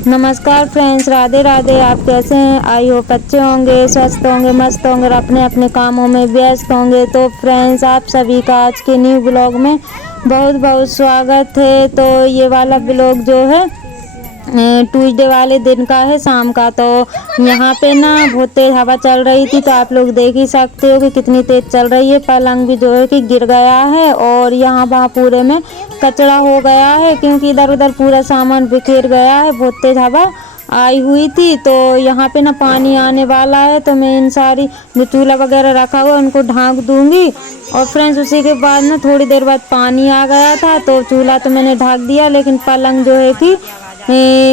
नमस्कार फ्रेंड्स, राधे राधे। आप कैसे हैं? आई होप अच्छे होंगे, स्वस्थ होंगे, मस्त होंगे और अपने अपने कामों में व्यस्त होंगे। तो फ्रेंड्स, आप सभी का आज के न्यू ब्लॉग में बहुत बहुत स्वागत है। तो ये वाला ब्लॉग जो है ट्यूसडे वाले दिन का है, शाम का। तो यहाँ पे ना बहुत तेज हवा चल रही थी, तो आप लोग देख ही सकते हो कि कितनी तेज चल रही है। पलंग भी जो है कि गिर गया है और यहाँ वहाँ पूरे में कचरा हो गया है, क्योंकि इधर उधर पूरा सामान बिखेर गया है। बहुत तेज हवा आई हुई थी। तो यहाँ पे ना पानी आने वाला है, तो मैं इन सारी जो चूल्हा वगैरह रखा हुआ उनको ढाँक दूंगी। और फ्रेंड्स, उसी के बाद ना थोड़ी देर बाद पानी आ गया था, तो चूल्हा तो मैंने ढाँक दिया, लेकिन पलंग जो है कि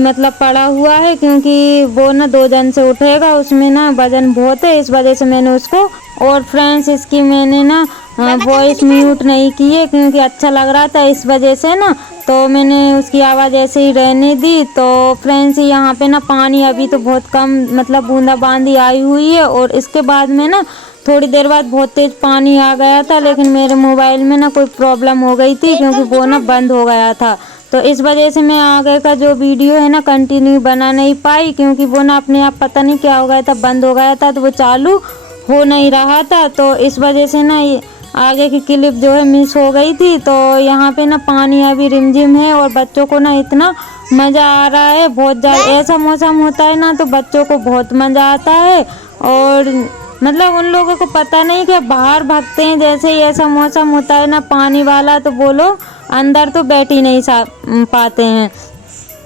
मतलब पड़ा हुआ है, क्योंकि वो ना 2 जन से उठेगा, उसमें ना वजन बहुत है, इस वजह से मैंने उसको। और फ्रेंड्स, इसकी मैंने ना वॉइस म्यूट नहीं की है, क्योंकि अच्छा लग रहा था इस वजह से ना, तो मैंने उसकी आवाज़ ऐसे ही रहने दी। तो फ्रेंड्स, यहाँ पे ना पानी अभी तो बहुत कम, मतलब बूंदाबांदी आई हुई है। और इसके बाद में ना थोड़ी देर बाद बहुत तेज पानी आ गया था, लेकिन मेरे मोबाइल में ना कोई प्रॉब्लम हो गई थी, क्योंकि वो ना बंद हो गया था। तो इस वजह से मैं आगे का जो वीडियो है ना कंटिन्यू बना नहीं पाई, क्योंकि वो ना अपने आप पता नहीं क्या हो गया था, बंद हो गया था, तो वो चालू हो नहीं रहा था। तो इस वजह से ना आगे की क्लिप जो है मिस हो गई थी। तो यहाँ पे ना पानी अभी रिमझिम है और बच्चों को ना इतना मज़ा आ रहा है, बहुत ज़्यादा। ऐसा मौसम होता है ना तो बच्चों को बहुत मज़ा आता है। और मतलब उन लोगों को पता नहीं कि बाहर भागते हैं, जैसे ही ऐसा मौसम होता है ना पानी वाला, तो वो लोग अंदर तो बैठ ही नहीं पाते हैं।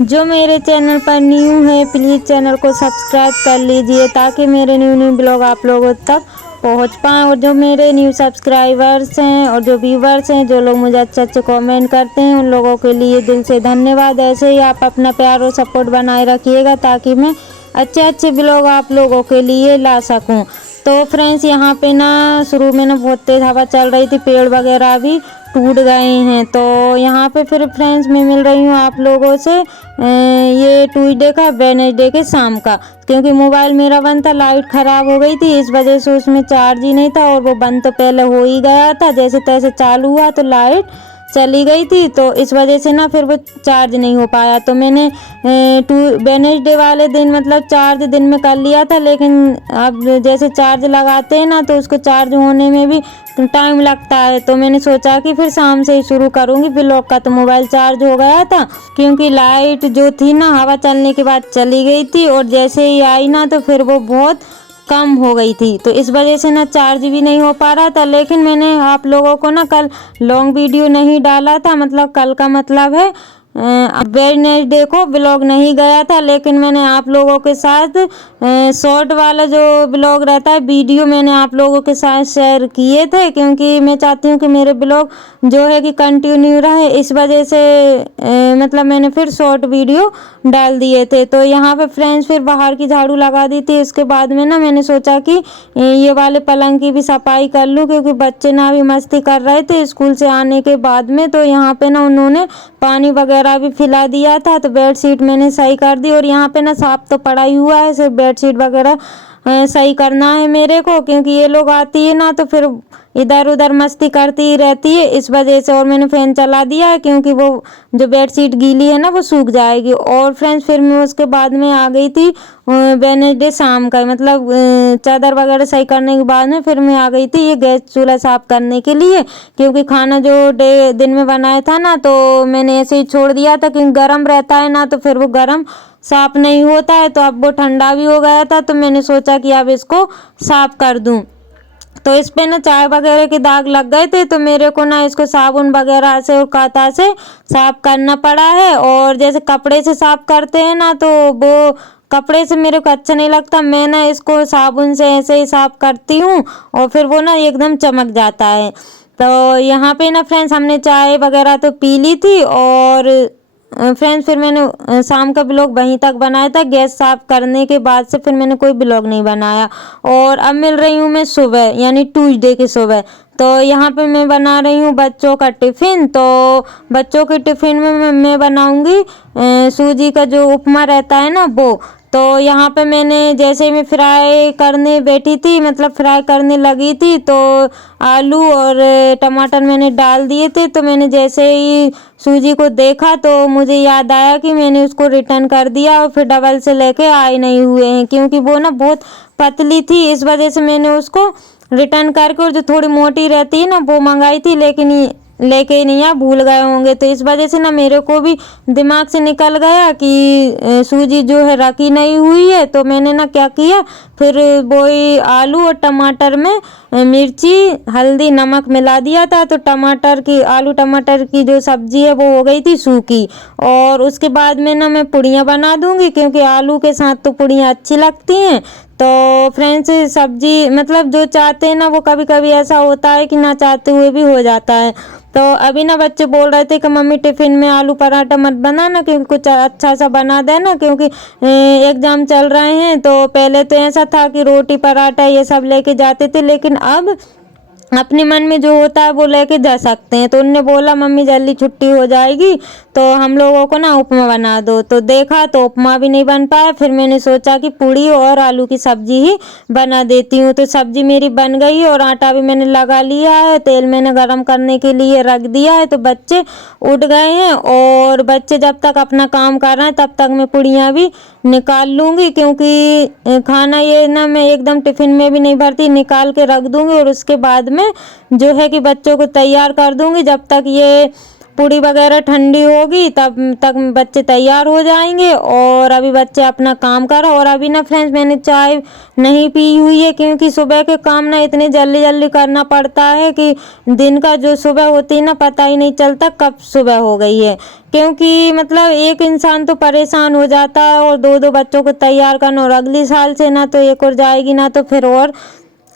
जो मेरे चैनल पर न्यू है, प्लीज़ चैनल को सब्सक्राइब कर लीजिए, ताकि मेरे न्यू न्यू ब्लॉग आप लोगों तक पहुंच पाएँ। और जो मेरे न्यू सब्सक्राइबर्स हैं और जो व्यूवर्स हैं, जो लोग मुझे अच्छे अच्छे कमेंट करते हैं, उन लोगों के लिए दिल से धन्यवाद। ऐसे ही आप अपना प्यार और सपोर्ट बनाए रखिएगा, ताकि मैं अच्छे अच्छे ब्लॉग आप लोगों के लिए ला सकूं। तो फ्रेंड्स, यहाँ पे ना शुरू में ना बहुत तेज़ हवा चल रही थी, पेड़ वगैरह भी टूट गए हैं। तो यहाँ पे फिर फ्रेंड्स मैं मिल रही हूँ आप लोगों से ये ट्यूसडे का, वेडनेसडे के शाम का, क्योंकि मोबाइल मेरा बंद था, लाइट ख़राब हो गई थी, इस वजह से उसमें चार्ज ही नहीं था। और वो बंद तो पहले हो ही गया था, जैसे तैसे चालू हुआ तो लाइट चली गई थी, तो इस वजह से ना फिर वो चार्ज नहीं हो पाया। तो मैंने वेडनेसडे वाले दिन मतलब चार्ज दिन में कर लिया था, लेकिन अब जैसे चार्ज लगाते हैं ना तो उसको चार्ज होने में भी टाइम लगता है। तो मैंने सोचा कि फिर शाम से ही शुरू करूँगी ब्लॉग का। तो मोबाइल चार्ज हो गया था, क्योंकि लाइट जो थी ना हवा चलने के बाद चली गई थी, और जैसे ही आई ना तो फिर वो बहुत कम हो गई थी, तो इस वजह से ना चार्ज भी नहीं हो पा रहा था। लेकिन मैंने आप लोगों को ना कल लॉन्ग वीडियो नहीं डाला था, मतलब कल का मतलब है वेडनेसडे को ब्लॉग नहीं गया था, लेकिन मैंने आप लोगों के साथ शॉर्ट वाला जो ब्लॉग रहता है वीडियो मैंने आप लोगों के साथ शेयर किए थे, क्योंकि मैं चाहती हूँ कि मेरे ब्लॉग जो है कि कंटिन्यू रहे। इस वजह से मतलब मैंने फिर शॉर्ट वीडियो डाल दिए थे। तो यहाँ पे फ्रेंड्स फिर बाहर की झाड़ू लगा दी थी। इसके बाद में ना मैंने सोचा कि ये वाले पलंग की भी सफाई कर लूँ, क्योंकि बच्चे ना अभी मस्ती कर रहे थे स्कूल से आने के बाद में। तो यहाँ पे ना उन्होंने पानी वगैरह भी पिला दिया था, तो बेडशीट मैंने सही कर दी। और यहाँ पे ना साफ तो पड़ा ही हुआ है, सिर्फ बेडशीट वगैरह सही करना है मेरे को, क्योंकि ये लोग आती है ना तो फिर इधर उधर मस्ती करती ही रहती है, इस वजह से। और मैंने फैन चला दिया है, क्योंकि वो जो बेडशीट गीली है ना वो सूख जाएगी। और फ्रेंड्स, फिर मैं उसके बाद में आ गई थी वेडनेसडे शाम का, मतलब चादर वगैरह सही करने के बाद में फिर मैं आ गई थी ये गैस चूल्हा साफ करने के लिए, क्योंकि खाना जो दिन में बनाया था ना तो मैंने ऐसे ही छोड़ दिया था, क्योंकि गर्म रहता है ना तो फिर वो गर्म साफ नहीं होता है। तो अब वो ठंडा भी हो गया था, तो मैंने सोचा कि अब इसको साफ कर दूं। तो इस पे ना चाय वगैरह के दाग लग गए थे, तो मेरे को ना इसको साबुन वगैरह से और कांटा से साफ करना पड़ा है। और जैसे कपड़े से साफ करते हैं ना तो वो कपड़े से मेरे को अच्छा नहीं लगता, मैं ना इसको साबुन से ऐसे ही साफ करती हूँ, और फिर वो ना एकदम चमक जाता है। तो यहाँ पे ना फ्रेंड्स हमने चाय वगैरह तो पी ली थी। और फ्रेंड्स फिर मैंने शाम का ब्लॉग वहीं तक बनाया था, गैस साफ करने के बाद से फिर मैंने कोई ब्लॉग नहीं बनाया। और अब मिल रही हूँ मैं सुबह, यानी ट्यूसडे की सुबह। तो यहाँ पे मैं बना रही हूँ बच्चों का टिफ़िन। तो बच्चों के टिफ़िन में मैं बनाऊँगी सूजी का जो उपमा रहता है ना वो। तो यहाँ पे मैंने जैसे मैं फ्राई करने बैठी थी, मतलब फ्राई करने लगी थी, तो आलू और टमाटर मैंने डाल दिए थे। तो मैंने जैसे ही सूजी को देखा तो मुझे याद आया कि मैंने उसको रिटर्न कर दिया और फिर डबल से लेके आए नहीं हुए हैं, क्योंकि वो ना बहुत पतली थी। इस वजह से मैंने उसको रिटर्न करके, और जो थोड़ी मोटी रहती है ना वो मंगाई थी, लेकिन लेके ही नहीं, आप भूल गए होंगे। तो इस वजह से ना मेरे को भी दिमाग से निकल गया कि सूजी जो है रखी नहीं हुई है। तो मैंने ना क्या किया, फिर वही आलू और टमाटर में मिर्ची, हल्दी, नमक मिला दिया था। तो टमाटर की, आलू टमाटर की जो सब्जी है वो हो गई थी सूखी। और उसके बाद में ना मैं पूड़ियाँ बना दूंगी, क्योंकि आलू के साथ तो पूड़ियाँ अच्छी लगती हैं। तो फ्रेंड्स, सब्जी मतलब जो चाहते हैं ना, वो कभी कभी ऐसा होता है कि ना चाहते हुए भी हो जाता है। तो अभी ना बच्चे बोल रहे थे कि मम्मी टिफ़िन में आलू पराठा मत बनाना, क्योंकि कुछ अच्छा सा बना देना, क्योंकि एग्ज़ाम चल रहे हैं। तो पहले तो ऐसा था कि रोटी पराठा ये सब लेके जाते थे, लेकिन अब अपने मन में जो होता है वो लेके जा सकते हैं। तो उनने बोला मम्मी जल्दी छुट्टी हो जाएगी तो हम लोगों को ना उपमा बना दो। तो देखा तो उपमा भी नहीं बन पाया। फिर मैंने सोचा कि पूड़ी और आलू की सब्जी ही बना देती हूँ। तो सब्जी मेरी बन गई है और आटा भी मैंने लगा लिया है, तेल मैंने गरम करने के लिए रख दिया है। तो बच्चे उठ गए हैं, और बच्चे जब तक अपना काम कर रहे हैं तब तक मैं पूड़ियाँ भी निकाल लूँगी, क्योंकि खाना ये ना मैं एकदम टिफ़िन में भी नहीं भरती, निकाल के रख दूँगी और उसके बाद में जो है कि बच्चों को तैयार कर दूँगी। जब तक ये पूड़ी वगैरह ठंडी होगी तब तक बच्चे तैयार हो जाएंगे। और अभी बच्चे अपना काम करो। और अभी ना फ्रेंड्स मैंने चाय नहीं पी हुई है, क्योंकि सुबह के काम ना इतने जल्दी जल्दी करना पड़ता है कि दिन का जो सुबह होती है ना पता ही नहीं चलता कब सुबह हो गई है। क्योंकि मतलब एक इंसान तो परेशान हो जाता है, और दो दो बच्चों को तैयार करना, और अगली साल से ना तो एक और जाएगी ना तो फिर और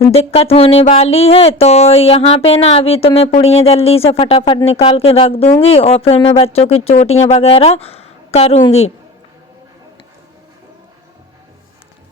दिक्कत होने वाली है। तो यहाँ पे ना अभी तो मैं पूड़ियाँ जल्दी से फटाफट निकाल के रख दूँगी, और फिर मैं बच्चों की चोटियाँ वगैरह करूँगी।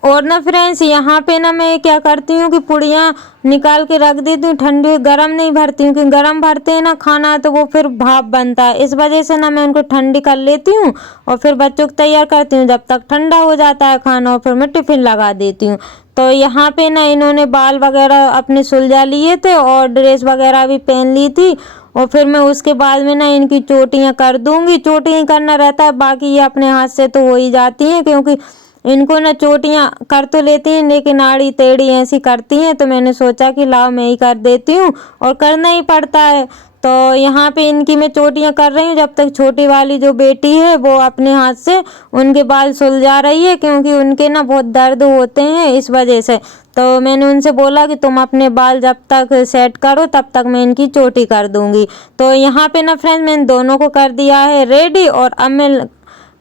और ना फ्रेंड्स यहाँ पे ना मैं क्या करती हूँ कि पूड़ियाँ निकाल के रख देती हूँ, ठंडी गरम नहीं भरती हूँ, क्योंकि गरम भरते हैं ना खाना तो वो फिर भाप बनता है। इस वजह से ना मैं उनको ठंडी कर लेती हूँ और फिर बच्चों को तैयार करती हूँ। जब तक ठंडा हो जाता है खाना, और फिर मैं टिफ़िन लगा देती हूँ। तो यहाँ पे ना इन्होंने बाल वगैरह अपने सुलझा लिए थे और ड्रेस वगैरह भी पहन ली थी। और फिर मैं उसके बाद में ना इनकी चोटियाँ कर दूँगी। चोटियाँ करना रहता है, बाकी ये अपने हाथ से तो हो ही जाती हैं, क्योंकि इनको ना चोटियाँ कर तो लेती हैं लेकिन आड़ी टेढ़ी ऐसी करती हैं। तो मैंने सोचा कि लाओ मैं ही कर देती हूँ, और करना ही पड़ता है। तो यहाँ पे इनकी मैं चोटियाँ कर रही हूँ, जब तक छोटी वाली जो बेटी है वो अपने हाथ से उनके बाल सुलझा रही है, क्योंकि उनके ना बहुत दर्द होते हैं इस वजह से। तो मैंने उनसे बोला कि तुम अपने बाल जब तक सेट करो तब तक मैं इनकी चोटी कर दूँगी। तो यहाँ पे ना फ्रेंड्स मैंने दोनों को कर दिया है रेडी, और अब मैं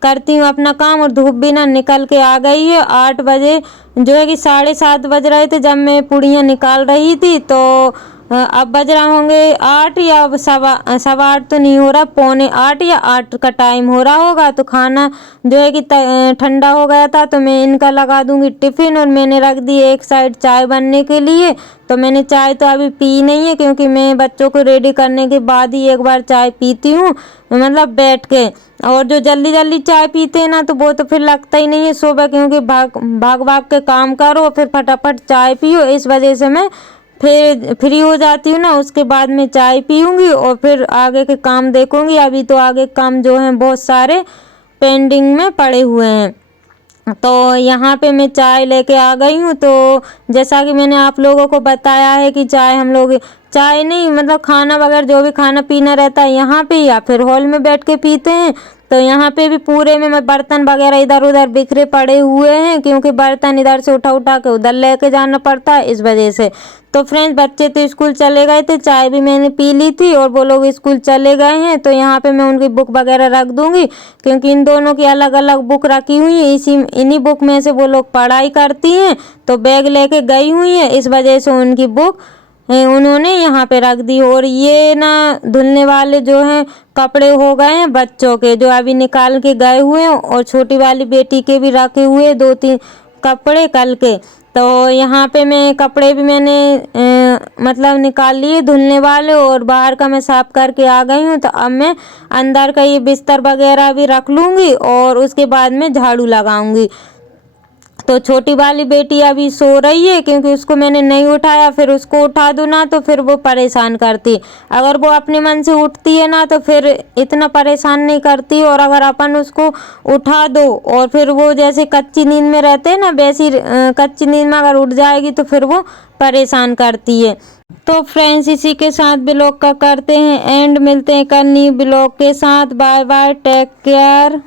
करती हूँ अपना काम। और धूप भी ना निकल के आ गई है। 8 बजे जो है कि 7:30 बज रहे थे जब मैं पूड़ियाँ निकाल रही थी। तो अब बज रहा होंगे 8 या सवा 8 तो नहीं हो रहा, 7:45 या 8 का टाइम हो रहा होगा। तो खाना जो है कि ठंडा हो गया था, तो मैं इनका लगा दूंगी टिफ़िन। और मैंने रख दी एक साइड चाय बनने के लिए। तो मैंने चाय तो अभी पी नहीं है, क्योंकि मैं बच्चों को रेडी करने के बाद ही एक बार चाय पीती हूँ, मतलब बैठ के। और जो जल्दी जल्दी चाय पीते हैं ना तो वो तो फिर लगता ही नहीं है सुबह, क्योंकि भाग भाग भाग के काम करो फिर फटाफट चाय पियो। इस वजह से मैं फिर फ्री हो जाती हूँ ना, उसके बाद में चाय पीऊँगी और फिर आगे के काम देखूँगी। अभी तो आगे काम जो हैं बहुत सारे पेंडिंग में पड़े हुए हैं। तो यहाँ पे मैं चाय लेके आ गई हूँ। तो जैसा कि मैंने आप लोगों को बताया है कि चाय हम लोग, चाय नहीं मतलब खाना वगैरह जो भी खाना पीना रहता है यहाँ पे या फिर हॉल में बैठ के पीते हैं। तो यहाँ पे भी पूरे में बर्तन वगैरह इधर उधर बिखरे पड़े हुए हैं, क्योंकि बर्तन इधर से उठा उठा के उधर लेके जाना पड़ता है इस वजह से। तो फ्रेंड्स बच्चे तो स्कूल चले गए थे, चाय भी मैंने पी ली थी और वो लोग स्कूल चले गए हैं। तो यहाँ पे मैं उनकी बुक वगैरह रख दूंगी, क्योंकि इन दोनों की अलग अलग बुक रखी हुई है। इन्हीं बुक में से वो लोग पढ़ाई करती हैं। तो बैग लेके गई हुई है, इस वजह से उनकी बुक उन्होंने यहाँ पे रख दी। और ये ना धुलने वाले जो हैं कपड़े हो गए हैं बच्चों के, जो अभी निकाल के गए हुए हैं। और छोटी वाली बेटी के भी रखे हुए 2-3 कपड़े कल के। तो यहाँ पे मैं कपड़े भी मैंने मतलब निकाल लिए धुलने वाले, और बाहर का मैं साफ करके आ गई हूँ। तो अब मैं अंदर का ये बिस्तर वगैरह भी रख लूँगी और उसके बाद में झाड़ू लगाऊँगी। तो छोटी वाली बेटी अभी सो रही है क्योंकि उसको मैंने नहीं उठाया, फिर उसको उठा दूँ ना तो फिर वो परेशान करती। अगर वो अपने मन से उठती है ना तो फिर इतना परेशान नहीं करती, और अगर अपन उसको उठा दो और फिर वो जैसे कच्ची नींद में रहते हैं ना, वैसी कच्ची नींद में अगर उठ जाएगी तो फिर वो परेशान करती है। तो फ्रेंड्स इसी के साथ ब्लॉग का करते हैं एंड, मिलते हैं कल न्यू ब्लॉग के साथ। Bye bye, take care.